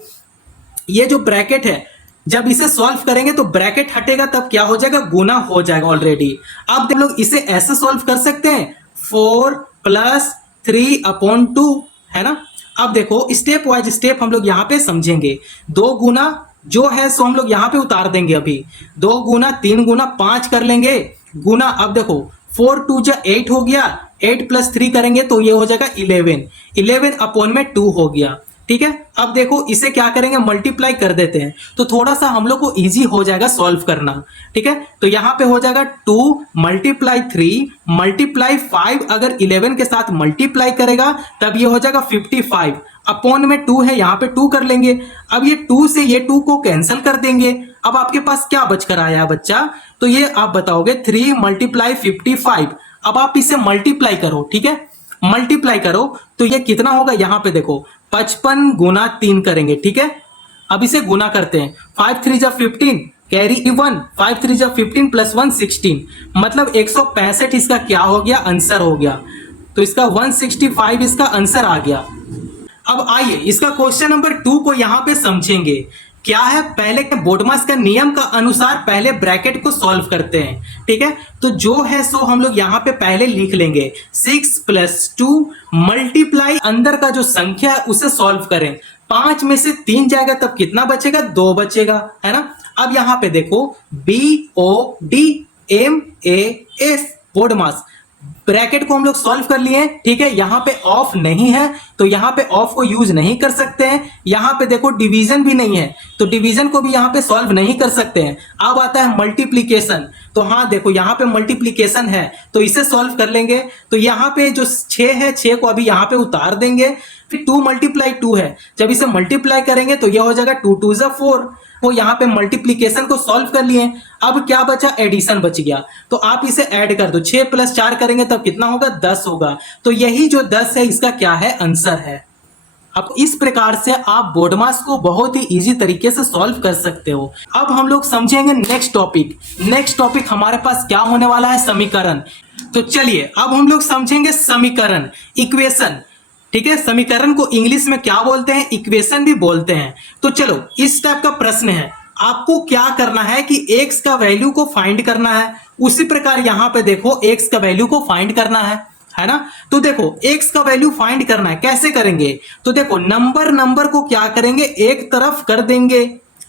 ये जो ब्रैकेट है जब इसे सॉल्व करेंगे तो ब्रैकेट हटेगा तब क्या हो जाएगा, गुना हो जाएगा ऑलरेडी। अब हम लोग इसे ऐसे सॉल्व कर सकते हैं, 4 + 3/2, है ना। अब देखो स्टेप वाइज स्टेप हम लोग यहाँ पे समझेंगे। 2 गुना जो है सो हम लोग यहाँ पे उतार देंगे अभी। 2 गुना 3 गुना 5 कर लेंगे गुना। अब देखो 4 2 जा 8 हो गया, 8 प्लस 3 करेंगे तो ये हो जाएगा 11, 11 अपॉन में 2 हो गया। ठीक है, अब देखो इसे क्या करेंगे, मल्टीप्लाई कर देते हैं तो थोड़ा सा हम लोग को इजी हो जाएगा सॉल्व करना। ठीक है, तो यहां पे हो जाएगा 2 मल्टीप्लाई 3 मल्टीप्लाई 5, अगर 11 के साथ मल्टीप्लाई करेगा तब ये हो जाएगा 55, अपॉन में 2 है, यहां पे 2 कर लेंगे। अब ये 2 से ये 2 को कैंसिल कर देंगे। अब आपके पास क्या बचकर आया है बच्चा, तो ये आप बताओगे 3 मल्टीप्लाई 55। अब आप इसे मल्टीप्लाई करो। ठीक है, मल्टीप्लाई करो तो ये कितना होगा, यहां पे देखो 55 गुना 3 करेंगे। ठीक है, अब इसे गुना करते हैं। 5 3 जा 15 कैरी 1, 5 3 जा 15 प्लस 1 16, मतलब 165 इसका क्या हो गया, आंसर हो गया। तो इसका 165 इसका आंसर आ गया। अब आइए इसका क्वेश्चन नंबर 2 को यहां पे समझेंगे। क्या है, पहले के बोडमास का नियम का अनुसार पहले ब्रैकेट को सॉल्व करते हैं। ठीक है, तो जो है सो हम लोग यहां पे पहले लिख लेंगे 6 प्लस 2 मल्टीप्लाई अंदर का जो संख्या है उसे सॉल्व करें। 5 में से 3 जाएगा तब कितना बचेगा, 2 बचेगा, है ना। अब यहां पे देखो BODMAS बोडमास, ब्रैकेट को हम लोग सॉल्व कर लिए। ठीक है, यहां पे ऑफ नहीं है तो यहां पे ऑफ को यूज नहीं कर सकते हैं। यहां पे देखो डिवीजन भी नहीं है तो डिवीजन को भी यहां पे सॉल्व नहीं कर सकते हैं। अब आता है मल्टीप्लीकेशन, तो हाँ देखो यहां पे मल्टीप्लीकेशन है तो इसे सॉल्व कर लेंगे। तो यहां पे जो 6 है 6 को अभी यहां पे उतार देंगे। फिर 2 मल्टीप्लाई 2 है, जब इसे मल्टीप्लाई करेंगे तो यह हो जाएगा 2 2 जा 4। वो यहाँ पे मल्टीप्लीकेशन को सॉल्व कर लिए। अब क्या बचा, एडिशन बच गया, तो आप इसे ऐड कर दो। 6 प्लस 4 करेंगे तब कितना होगा, 10 होगा। तो यही जो 10 है इसका क्या है, आंसर है। अब इस प्रकार से आप बोडमास को बहुत ही इजी तरीके से सॉल्व कर सकते हो। अब हम लोग समझेंगे नेक्स्ट टॉपिक। नेक्स्ट टॉपिक हमारे पास क्या होने वाला है, समीकरण। तो चलिए अब हम लोग समझेंगे समीकरण, इक्वेशन। ठीक है, समीकरण को इंग्लिश में क्या बोलते हैं, इक्वेशन भी बोलते हैं। तो चलो इस टाइप का प्रश्न है, आपको क्या करना है कि x का वैल्यू को फाइंड करना है। उसी प्रकार यहां पे देखो x का वैल्यू को फाइंड करना है ना। तो देखो x का वैल्यू फाइंड करना है, कैसे करेंगे, तो देखो नंबर को क्या करेंगे, एक तरफ कर देंगे,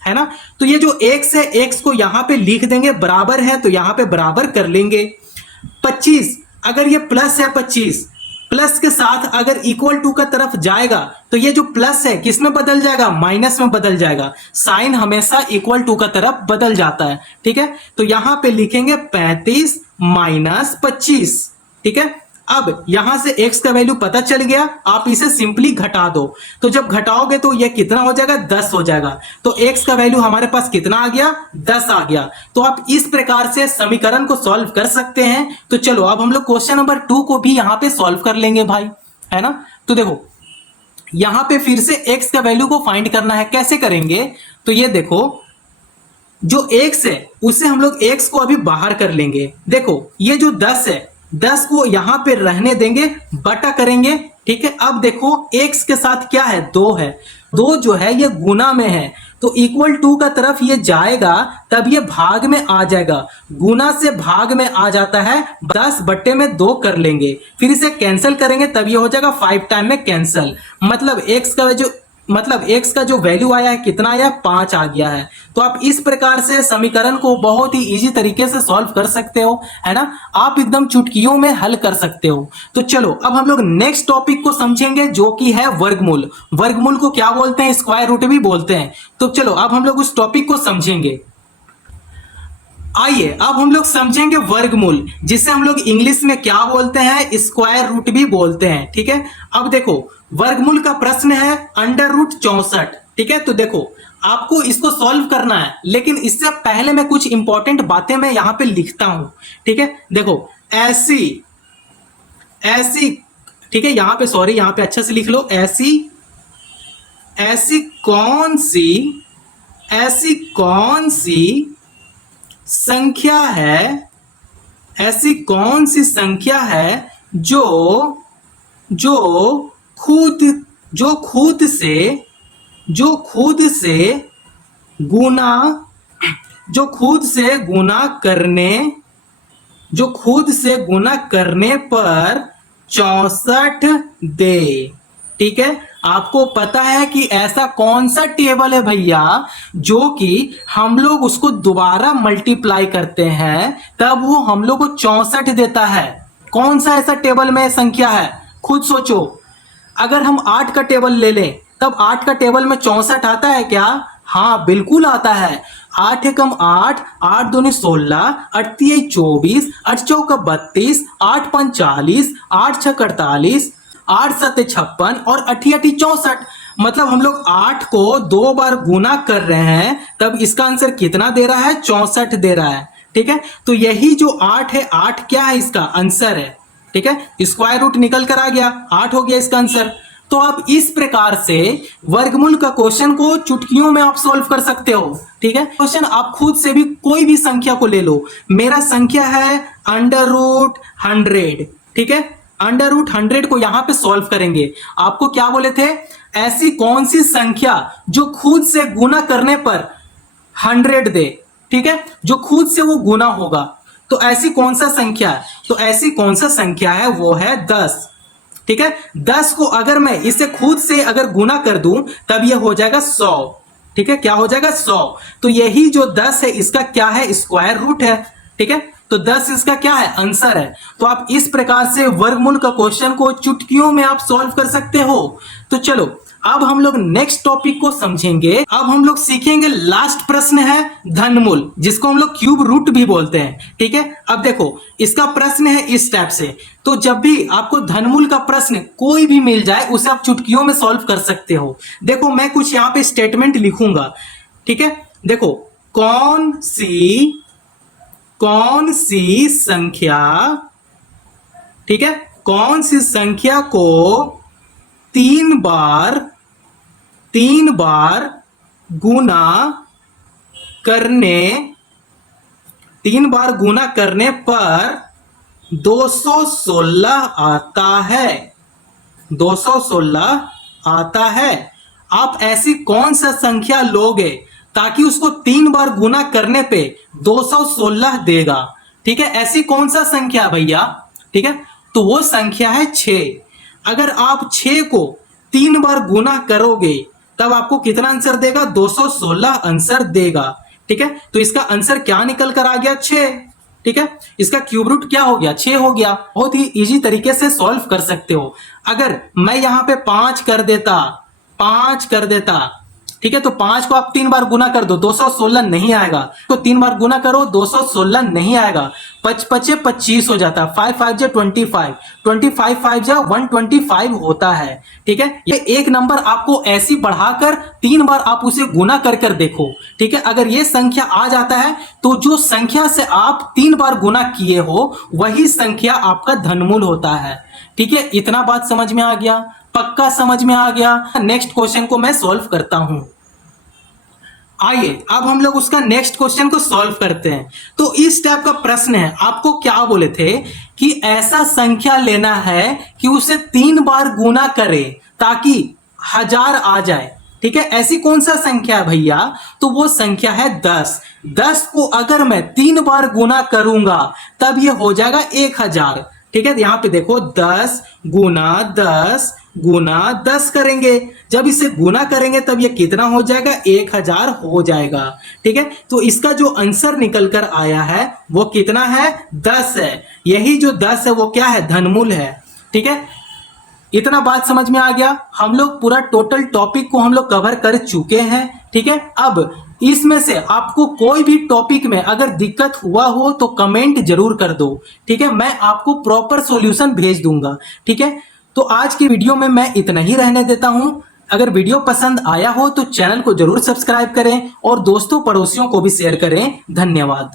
है ना। तो ये जो x है x को यहां पे लिख देंगे, बराबर है तो यहां पे बराबर कर लेंगे। 25, अगर ये प्लस है 25, प्लस के साथ अगर इक्वल टू का तरफ जाएगा तो ये जो प्लस है किस में बदल जाएगा, माइनस में बदल जाएगा। साइन हमेशा इक्वल टू का तरफ बदल जाता है। ठीक है, तो यहां पे लिखेंगे 35 माइनस 25। ठीक है, अब यहां से x का वैल्यू पता चल गया, आप इसे सिंपली घटा दो। तो जब घटाओगे तो ये कितना हो जाएगा, 10 हो जाएगा। तो x का वैल्यू हमारे पास कितना आ गया, 10 आ गया। तो आप इस प्रकार से समीकरण को सॉल्व कर सकते हैं। तो चलो अब हम लोग क्वेश्चन नंबर 2 को भी यहां पे सॉल्व कर लेंगे भाई, है ना। तो देखो यहां पे फिर से x का वैल्यू को फाइंड करना है, कैसे करेंगे, तो ये देखो जो x है उसे हम लोग x को अभी बाहर कर लेंगे। देखो ये जो 10 है 10 को यहां पे रहने देंगे, बटा करेंगे। ठीक है, अब देखो x के साथ क्या है, 2 है, 2 जो है ये गुना में है तो इक्वल टू का तरफ ये जाएगा तब ये भाग में आ जाएगा। गुना से भाग में आ जाता है, 10 बट्टे में 2 कर लेंगे, फिर इसे कैंसिल करेंगे तब ये हो जाएगा 5 टाइम में कैंसिल। मतलब x का जो वैल्यू आया है कितना आया, 5 आ गया है। तो आप इस प्रकार से समीकरण को बहुत ही इजी तरीके से सॉल्व कर सकते हो, है ना। आप एकदम चुटकियों में हल कर सकते हो। तो चलो अब हम लोग नेक्स्ट टॉपिक को समझेंगे जो कि है वर्गमूल। वर्गमूल को क्या बोलते हैं, स्क्वायर रूट भी बोलते हैं। तो चलो अब हम लोग उस टॉपिक को समझेंगे। आइए अब हम लोग समझेंगे वर्गमूल, जिसे हम लोग इंग्लिश में क्या बोलते हैं, स्क्वायर रूट भी बोलते हैं। ठीक है, अब देखो वर्गमूल का प्रश्न है √64। ठीक है, तो देखो आपको इसको सॉल्व करना है, लेकिन इससे पहले मैं कुछ इंपॉर्टेंट बातें मैं यहां पे लिखता हूं। ठीक है, देखो ऐसी, ठीक है, यहां पे सॉरी, यहां पे अच्छे से लिख लो, ऐसी कौन सी संख्या है, ऐसी कौन सी संख्या है जो खुद से गुना करने पर 64 दे। ठीक है, आपको पता है कि ऐसा कौन सा टेबल है भैया जो कि हम लोग उसको दोबारा मल्टीप्लाई करते हैं तब वो हम लोग को 64 देता है? कौन सा ऐसा टेबल में संख्या है? खुद सोचो। अगर हम 8 का टेबल ले लें तब 8 का टेबल में 64 आता है क्या? हाँ बिल्कुल आता है। 8 एकम 8, 8 दूनी 16, 8 तिहाई 24, 8 चौका 32, 8 पंच 40, 8 छक 48, 8 सत्ते 56 और 8 8 64। मतलब हम लोग 8 को 2 बार गुना कर रहे हैं तब इसका आंसर कितना दे रहा है? 64 दे रहा है। ठीक है, तो यही जो 8 है, 8 क्या है? इसका आंसर है। ठीक है, स्क्वायर रूट निकल कर आ गया, 8 हो गया इसका आंसर। तो आप इस प्रकार से वर्गमूल का क्वेश्चन को चुटकियों में आप सॉल्व कर सकते हो। ठीक है, क्वेश्चन आप खुद से भी कोई भी संख्या को ले लो। मेरा संख्या है √100। ठीक है, √100 को यहां पे सॉल्व करेंगे। आपको क्या बोले थे? ऐसी कौन सी संख्या जो खुद से गुना करने पर 100 दे? ठीक है, जो खुद से वो गुना होगा। तो ऐसी कौन सा संख्या है? तो ऐसी कौन सा संख्या है? वो है 10। ठीक है, 10 को अगर मैं इसे खुद से अगर गुना कर दूं तब ये हो जाएगा 100। ठीक है, क्या हो जाएगा? 100। तो यही जो 10 है इसका क्या है? स्क्वायर रूट है। ठीक है, तो 10 इसका क्या है? आंसर है। तो आप इस प्रकार से वर्गमूल का क्वेश्चन को चुटकियों में आप सॉल्व कर सकते हो। तो चलो अब हम लोग नेक्स्ट टॉपिक को समझेंगे। अब हम लोग सीखेंगे, लास्ट प्रश्न है धनमूल, जिसको हम लोग क्यूब रूट भी बोलते हैं। ठीक है, अब देखो इसका प्रश्न है इस टाइप से। तो जब भी आपको धनमूल का प्रश्न कोई भी मिल जाए उसे आप चुटकियों में सॉल्व कर सकते हो। देखो मैं कुछ यहां पे स्टेटमेंट लिखूंगा। ठीक है, देखो कौन सी संख्या, ठीक है, कौन सी संख्या को 3 बार गुना करने पर 216 आता है? 216 आता है। आप ऐसी कौन सा संख्या लोगे ताकि उसको 3 बार गुना करने पे 216 देगा? ठीक है, ऐसी कौन सा संख्या भैया? ठीक है, तो वो संख्या है 6। अगर आप 6 को 3 बार गुना करोगे तब आपको कितना आंसर देगा? 216 आंसर देगा। ठीक है, तो इसका आंसर क्या निकल कर आ गया? 6। ठीक है, इसका क्यूब रूट क्या हो गया? 6 हो गया। बहुत ही इजी तरीके से सॉल्व कर सकते हो। अगर मैं यहां पे 5 कर देता, ठीक है, तो 5 को आप 3 बार गुना कर दो, 216 नहीं आएगा। तो 3 बार गुना करो, 216 नहीं आएगा। 5 5 25 हो जाता है, 5 5 25, 25 5 125 होता है। ठीक है, ये एक नंबर आपको ऐसी बढ़ाकर 3 बार आप उसे गुना कर देखो। ठीक है, अगर ये संख्या आ जाता है तो जो संख्या से आप 3 बार गुना किए हो वही संख्या आपका धनमूल होता है। ठीक है, इतना बात समझ में आ गया? पक्का समझ में आ गया? नेक्स्ट क्वेश्चन को मैं सॉल्व करता हूं। आइए अब हम लोग उसका नेक्स्ट क्वेश्चन को सॉल्व करते हैं। तो इस टाइप का प्रश्न है। आपको क्या बोले थे कि ऐसा संख्या लेना है कि उसे 3 बार गुना करे ताकि 1000 आ जाए। ठीक है, ऐसी कौन सा संख्या है भैया? तो वो संख्या है 10। 10 को अगर मैं 3 बार गुना करूंगा तब ये हो जाएगा 1000। ठीक है, यहां पे देखो 10 गुना 10 करेंगे। जब इसे गुना करेंगे तब ये कितना हो जाएगा? 1000 हो जाएगा। ठीक है, तो इसका जो आंसर निकल कर आया है वो कितना है? 10 है। यही जो 10 है वो क्या है? धनमूल है। ठीक है, इतना बात समझ में आ गया? हम लोग पूरा टोटल टॉपिक को हम लोग कवर कर चुके हैं। ठीक है, अब इसमें से आपको कोई भी टॉपिक में अगर दिक्कत हुआ हो तो कमेंट जरूर कर दो। ठीक है, मैं आपको प्रॉपर सॉल्यूशन भेज दूंगा। ठीक है, तो आज की वीडियो में मैं इतना ही रहने देता हूं। अगर वीडियो पसंद आया हो तो चैनल को जरूर सब्सक्राइब करें और दोस्तों पड़ोसियों को भी शेयर करें। धन्यवाद।